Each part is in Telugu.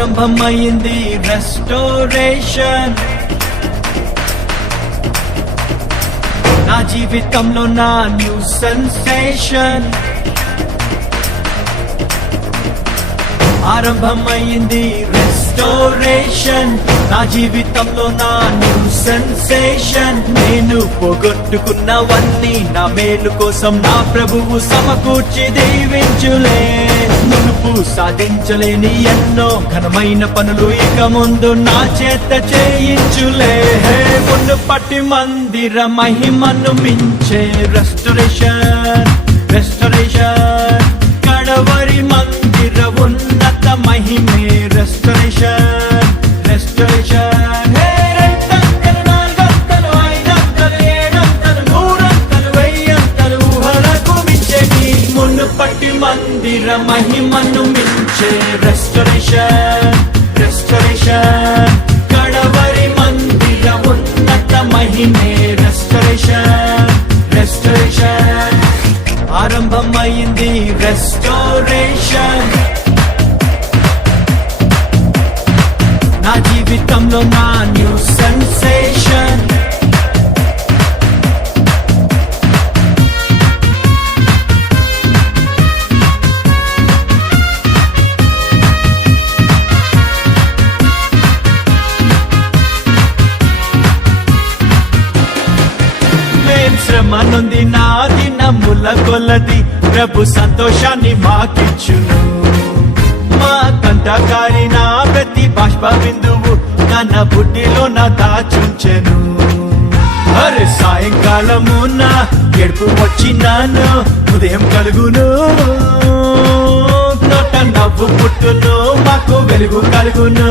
ఆరంభమైంది రెస్టోరేషన్. నా జీవితంలో నా న్యూ సెన్సేషన్. ఆరంభమైంది రెస్టోరేషన్. నా జీవితంలో నా న్యూ సెన్సేషన్. నేను పోగొట్టుకున్నవన్నీ నా మేలు కోసం నా ప్రభువు సమకూర్చి దీవించులే. మునుపు సాధించలేని ఎన్నో ఘనమైన పనులు ఇక ముందు నా చేత చేయించులే. మునుపటి మందిర మహిమను మించే రెస్టోరేషన్. రెస్టోరేషన్ కడవరి మందిర ఉన్నత మహిమే రెస్టోరేషన్. రెస్టోరేషన్ రెండంతలు, నాలుగంతలు, ఐదంతలు, ఏడంతలు, నూరంతలు, వెయ్యంతలు ఊహలకు మించేటి మునుపటి మందిర మహిమను మించే రెస్టోరేషన్. రెస్టోరేషన్ కడవరి మందిర ఉన్నత మహిమే రెస్టోరేషన్. రెస్టోరేషన్ ఆరంభమైంది రెస్టోరేషన్. నా జీవితంలో నా న్యూ సెన్సేషన్. శ్రమ నొంది నా దినముల కొలది ప్రభు సంతోషాన్ని మాకిచ్చును. మా కంటకారి నా ప్రతి బాష్ప బిందువు తన బుడ్డిలో నా దాచుంచెను. అరే సాయంకాలము నా ఏడుపు వచ్చినాను, ఉదయం కలుగును, నోట నవ్వు పుట్టును, మాకు వెలుగు కలుగును.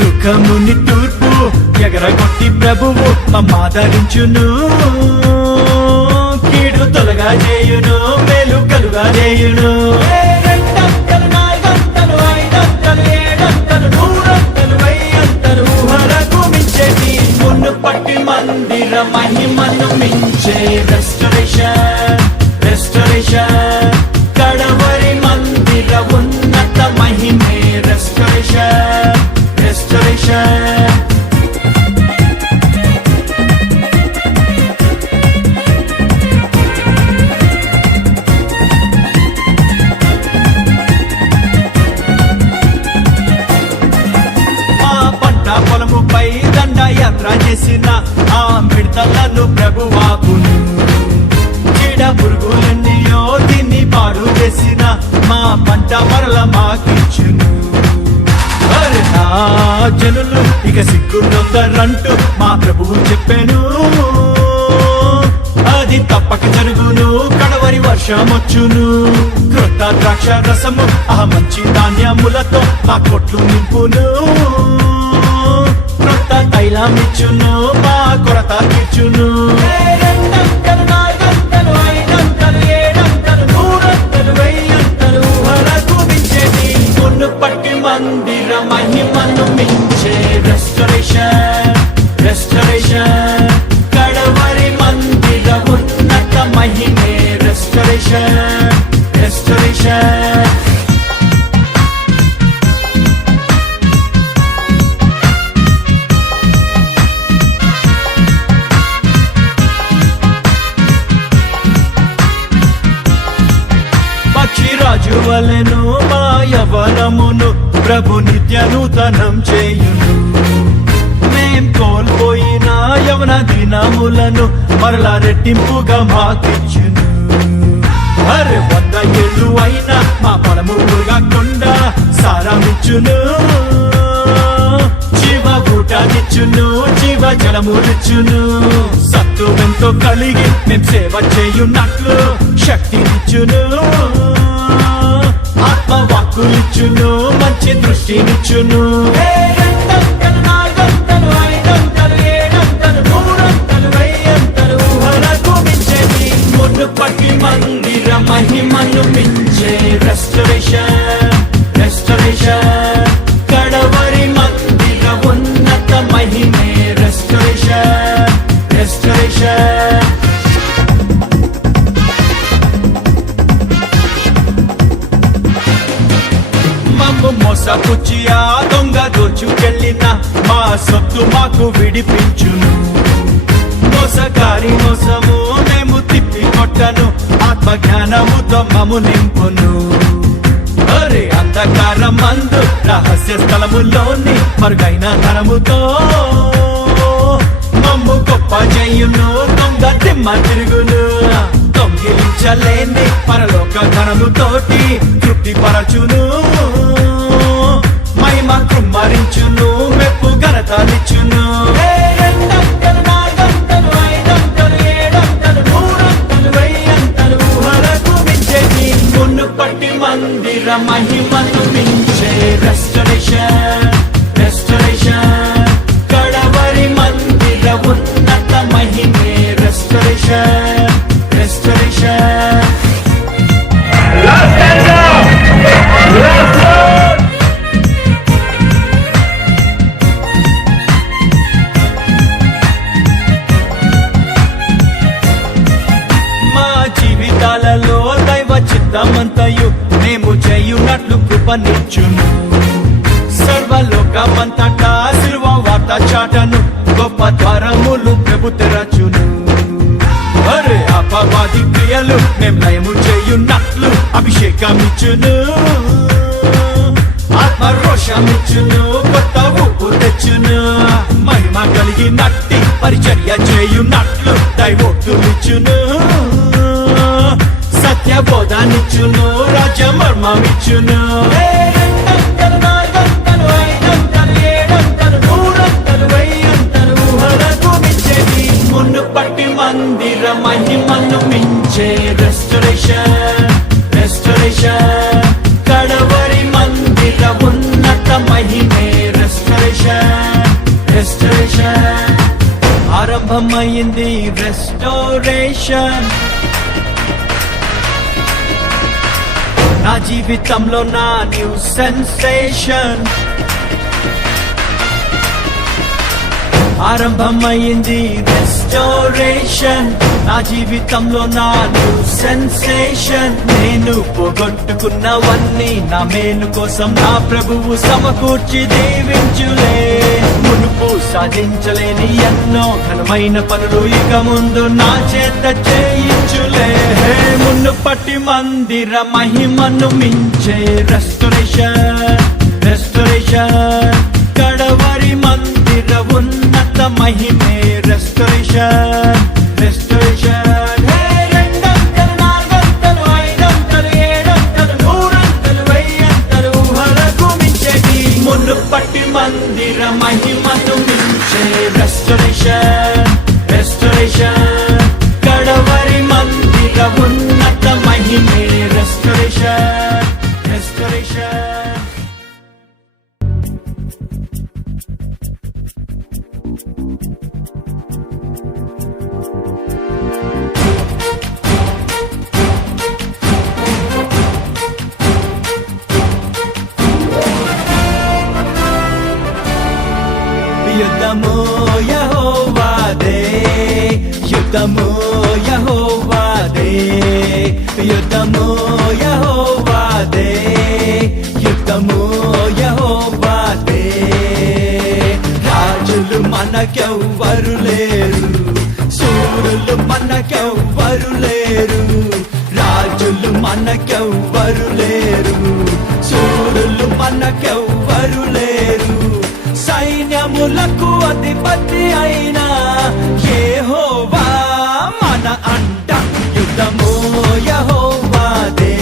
దుఃఖముని తూర్పు ఎగరగొట్టి ప్రభువు మమ్మాదరించును. కీడు తొలగా చేయును, మేలు కలుగా చేయును. రెండంతలు, నాలుగంతలు, ఐదంతలు, ఏడంతలు, నూరంతలు, వెయ్యంతలు ఊహలకు మించేటి మునుపటి మందిర మహిమను మించే రెస్టోరేషన్. రెస్టోరేషన్ కడవరి మందిర ఉన్నత మహిమే రెస్టోరేషన్. రెస్టోరేషన్ పొలముపై దండయాత్ర చేసిన ఆ మిడతలను ప్రభువాపును. చీడ పురుగులన్నీయో దీన్ని పాడు చేసిన మా పంట మరల మాకిచ్చును. అరే నా జనులు ఇక సిగ్గుందంటూ మా ప్రభువు చెప్పాను. అది తప్పక జరుగును, కడవరి వర్షమొచ్చును. క్రొత్త ద్రాక్ష రసము ఆ మంచి ధాన్యములతో మా కొట్లు నింపును. క్రొత్త తైలమిచ్చును, మా కొరత తీర్చును. రెండంతలు, నాలుగంతలు, ఐదంతలు, ఏడంతలు, నూరంతలు, వెయ్యంతలు ఊహలకు మించేటి మునుపటి మందిర మహిమను మించే రెస్టోరేషన్. రెస్టోరేషన్ కడవరి మందిర ఉన్నత మహిమే రెస్టోరేషన్. రెస్టోరేషన్ రాజువలెను మా యవనమును ప్రభు నిత్య నూతనం చేయును. మేం కోల్పోయిన యవన దినములను మరలా రెట్టింపుగా మాకిచ్చును. అరే 100 ఏళ్ళు అయినా మా పొలముగా కొండ సారమిచ్చును. జీవ ఊటనిచ్చును, జీవ జలమునిచ్చును. సత్తువెంతో కలిగి మేం సేవ చేయున్నట్లు శక్తినిచ్చును. ఆత్మవాక్కులిచ్చును, మంచి దృష్టినిచ్చును. రెండంతలు, నాలుగంతలు, ఐదంతలు, ఏడంతలు, నూరంతలు, వెయ్యంతలు ఊహలకు మించేటి మునుపటి మందిర మహిమను మించే రెస్టోరేషన్. రెస్టోరేషన్ కడవరి మందిర ఉన్నత మహిమే రెస్టోరేషన్. రెస్టోరేషన్ మోసపుచ్చి ఆ దొంగ దోచుకెళ్ళిన మా సొత్తు మాకు విడిపించును. మోసగారి మోసము మేము తిప్పి కొట్టను, ఆత్మజ్ఞానముతో మము నింపును. అరే అంధకారం మందు రహస్య స్థలములోని మరుగైన ధనముతో మమ్ము గొప్ప చేయును. దొంగ దిమ్మ తిరుగును, దొంగిలించలేని పరలోక ధనముతోటి తృప్తి పరచును. మహిమ కృమ్మరించును, మెప్పు ఘనతలిచ్చును. రెండంతలు, నాలుగంతలు, ఐదంతలు, ఏడంతలు, నూరంతలు, వెయ్యంతలు, ఊహలకు మించేది మునుపటి మందిర మహిమను మించే రెస్టరేషన్, రెస్టరేషన్. కడవరి మందిర ఉన్నత మహిమే రెస్టరేషన్, రెస్టరేషన్. మా జీవితాలలో దైవ చిత్తమంతయు మేము చేయునట్లు కృపనిచ్చును. సర్వలోకమంతటా సిలువ వార్త చాటను, గొప్ప ద్వారములు ప్రభు తెరచును. అరే అపవాది క్రియలు మేం లయము చేయున్నట్లు అభిషేకమిచ్చును. ఆత్మరోషమిచ్చును, కొత్త ఊపు తెచ్చును. మహిమ కలిగినట్టి పరిచర్య చేయున్నట్లు దైవోక్తులిచ్చును. సత్య బోధానిచ్చును, రాజ్య మర్మమిచ్చును. రెండంతలు, నాలుగంతలు, ఐదంతలు, ఏడంతలు, నూరంతలు, వెయ్యంతలు, ఊహలకు మించేది మునుపటి మందిర మహిమను మించే రెస్టరేషన్, రెస్టరేషన్. కడవరి మందిర ఉన్నత మహిమే రెస్టరేషన్, రెస్టరేషన్. ఆరంభమైంది రెస్టోరేషన్. నా జీవితంలో నా న్యూ సెన్సేషన్. ఆరంభమైంది రెస్టోరేషన్. నా జీవితంలో నా న్యూ సెన్సేషన్. నేను పోగొట్టుకున్నవన్నీ నా మేలు కోసం నా ప్రభువు సమకూర్చి దీవించులే. మునుపు సాధించలేని ఎన్నో ఘనమైన పనులు ఇక ముందు నా చేత చేయించులే. మునుపటి మందిర మహిమను మించే రెస్టరేషన్, రెస్టరేషన్. కడవరి మందిర ఉన్నత మహిమే రెస్టరేషన్, రెస్టరేషన్. రెండంతలు, నాలుగంతలు, ఐదంతలు, ఏడంతలు, నూరంతలు, వెయ్యంతలు, ఊహలకు మించేది మునుపటి మందిర మహిమను మించే రెస్టరేషన్, రెస్టరేషన్. కడవరి మందిర ఉన్నత మహిమే రెస్టరేషన్, రెస్టరేషన్. యుద్ధము యెహోవాదే, యుద్ధము యెహోవాదే, యుద్ధము యెహోవాదే, యుద్ధము యెహోవాదే. రాజులు మనకెవ్వరు లేరు, శూరులు మనకెవ్వరు లేరు. రాజులు మనకెవ్వరు లేరు, శూరులు మనకెవ్వరు లేరు. సైన్యములకు అధిపతి అయిన యెహోవా మన అంట. యుద్ధము యెహోవాదే,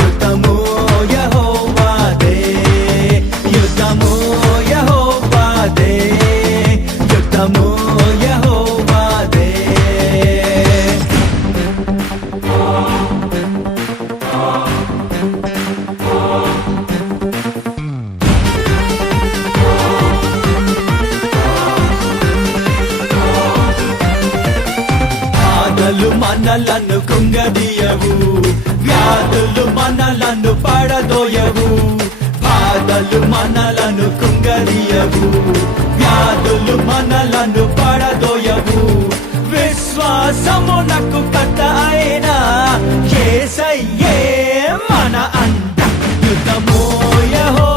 యుద్ధము యెహోవాదే, యుద్ధము యెహోవాదే, యుద్ధము యెహోవాదే. మనలను కుంగదీయవు, వ్యాధులు మనలను పడదోయవు. బాధలు మనలను కుంగదీయవు, వ్యాధులు మనలను పడదోయవు. విశ్వాసమునకు కట్ట అయిన యేసయ్యే మన అంట. యుద్ధము యెహోవా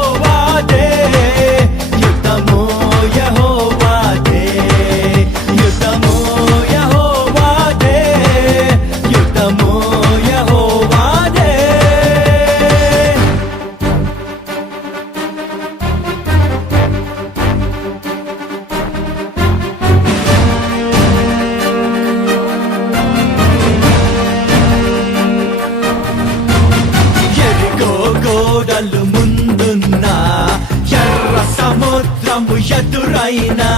గోడలు ముందున్నా ఎర్ర సముద్రము ఎదురైనా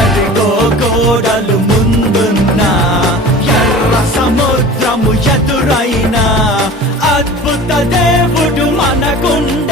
ఎరుగో గోడలు ముందున్నా ఎర్ర సముద్రము ఎదురైనా అద్భుత దేవుడు మనకుండ